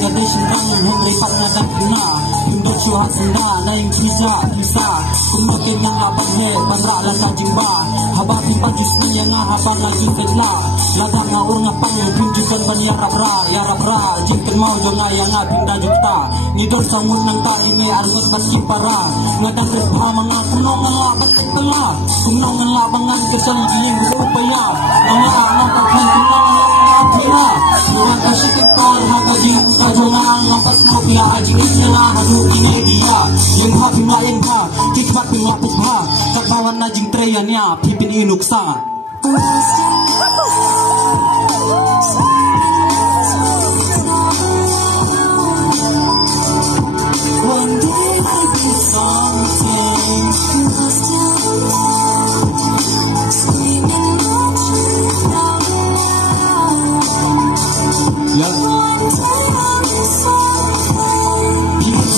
gadai sindang Henry pat ngadang kena Pindot syuhat senda Naing kiza Kisa Kumakin yang abang he Panrak lata jimba Haba pimpan jusna yang habang lagi fedla Ladang ngaur ngapang Pinjukan ban ya rabra Jingkan mau jonga yang pindah juta Nidor sangun nang ta ime arngot ban para Ngadang repha mga kunongan labat tela Kunongan labangan kesal giling berupaya Mga anak takhan kunongan pira Tuhan kasih kekal haga jing kajongang Lampas mau pila ajing isna hadu ine dia Yang ha pimla yang ha Kikmat pimla pupha Kakbawan na jing treyanya Pipin inuk sa One day I'll be something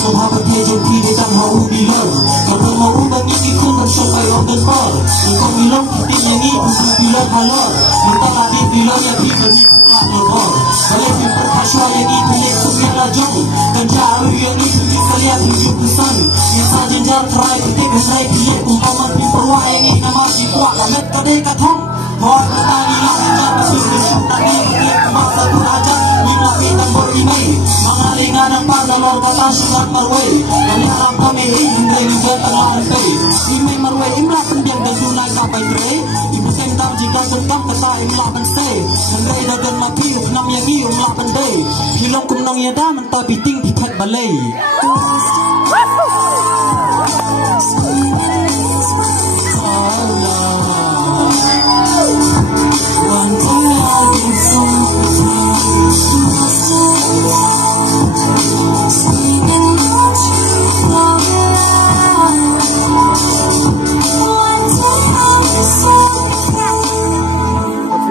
Sahabat dia jadi tak mau bilang Karena mau bagi kita dan sampai orang bar Engkau bilang kita yang ini untuk bilang halal Minta lagi bilang ya kita ni tak lebar Saya pintar kasih yang itu yang sebenarnya lajang Dan jauh yang itu kita lihat hidup pesan Yang saja jar terai kita besrai dia Kumpaman pimperwa yang ini nama si kuat Kamet kadai katong Buat petani yang kita bersyukur Tadi dia kemasa berajak Lima kita berimai Mengalingan ang pagdalor kata silang marway Kami harap kami hindray ng gantang larpay Imay marway imla pendiang dan dunay kapay dre Ibusen tam jika sentang kata imla pansay Nandray dagan mapiyot nam yagi umla panday Hilong kumnong yada mantabiting pipat balay One day I'll be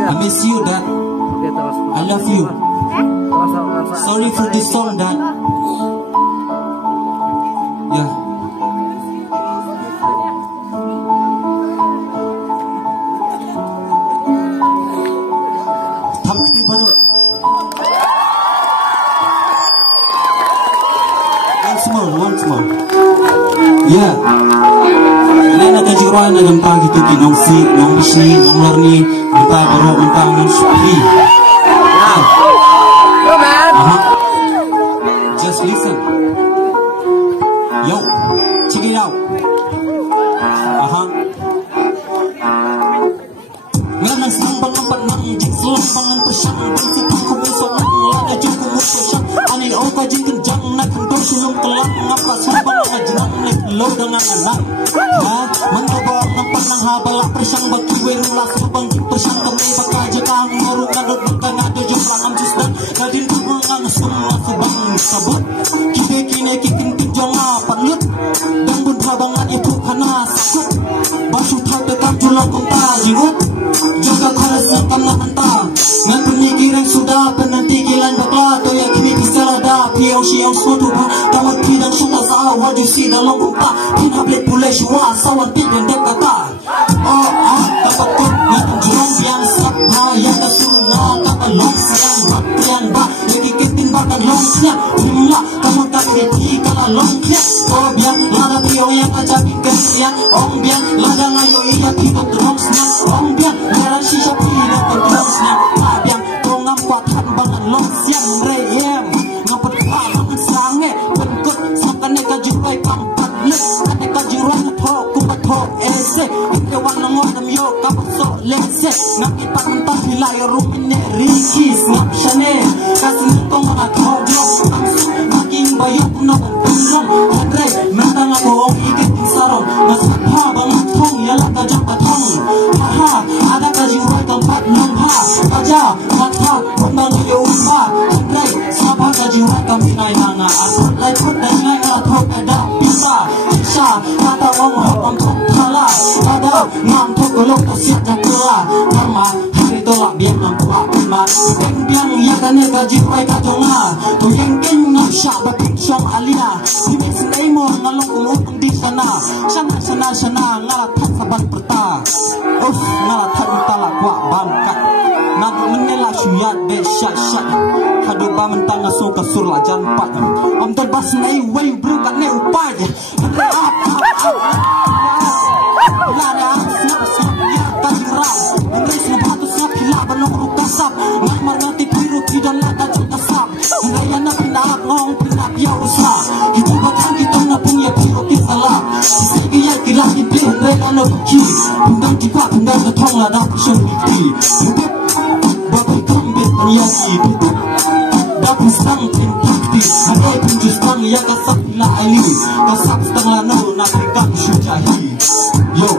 I miss you, Dad. I love you. Sorry for this song, Dad. Yeah. Once more. Yeah. Nana kajiran na gantang gitu kinong si, nong bisi, nong larni, gantang baro, gantang nong supi. Yeah. Yo man. Just listen. Yo, check it out. Nganang sambang ang panang, jikselang pangan persyang, pansipang kumusok ng lada jung kumusok. Anin o ka jing kenjang na kentor sulong kelang, ngapa sambang ang ajenang na low dengan anak. Ha, mengobak ng panang habala persyang bakiwe rula subang persyang kami bakaja kang nguruk kadot bangkanado jung langam jusdan gadin kumangang semua subang sabut. Kine kikintin jong apanlut dan bun habangan itu kana sakut. Basuh tape kam julang kongta jiwut. Jaga kalasnya tanah entah Ngan pemikiran sudah penantigilan bakla Toya kimi bisa lada Piang siang suatu bang Tawat pidang syungga sahaw Wajib si dalam kumpa Pinablet pulai syua Sawan pidang dek kata Dapat kut Ngan jurong biang sabha Yang kesurna Kakalong sayang Bapian ba Lagi ketin bakan long siap Himla Kamu tak kriti Kala long kiat biang Lada piang yang ajakin kesian Ong biang Lada ngayo iya Pidot drong senang Ong biang Meran sisa pidot drong senang Biang Tongam kuatan bangan long siang Reyem Ngapet palang sange Penkut Sakane kajurai pampat lek Kane kajurai Ngetok Kumpat hok ese Ikewan nangon Namyo Kapat sok lese Ngakipat mentah Hilay rumine Rikis Ngap syane Kasih ngetong Ngatok Glok Making bayuk Nabang Penglong Henry Mentang aboong Iketing sarong Ngasupha Bangat tong Yalah kajak patong Haha Ada kajurai Kampat nong ha Kaja Mata Pembang Yowimba Henry Sapa kajurai Kampinay Nanga Asat Lai Put Dan Ngai Ngatok Ada Pisa Isha Kata Wong Hok Amtok Thala Ada Ngam Tok Golok Siap Jakela Karma Hari Tolak Biang Nampuak Pima Biang Ya Kane kajurai Kajonga Tuyeng King Ngam Syak Bapik Syong Alia Himik Sinay Mo Ngalong Kumupang Di Sana Sana Ngalatak Saban Perta Ngalatak Utala Kuak Bangkat Nak Menela Syuyat Besyak Syak được ba mình tăng su cả sur là jan pat am tan bas nei way bru ka ne upay la da snap snap ya tajra Andres na bato snap hila banong rukasap nakmar nati piru kidan lata juta sap ngaya na pinaak ngong pinap ya usa kita batang kita na punya piru kisala sige ya kilaki piru rela no ki bundang kita bundang na thong la da shun ti babai kambit ya ki dapat sang tintakti sampai punjus sang ya kasap la ali kasap setengah no nak pegang syujahi yo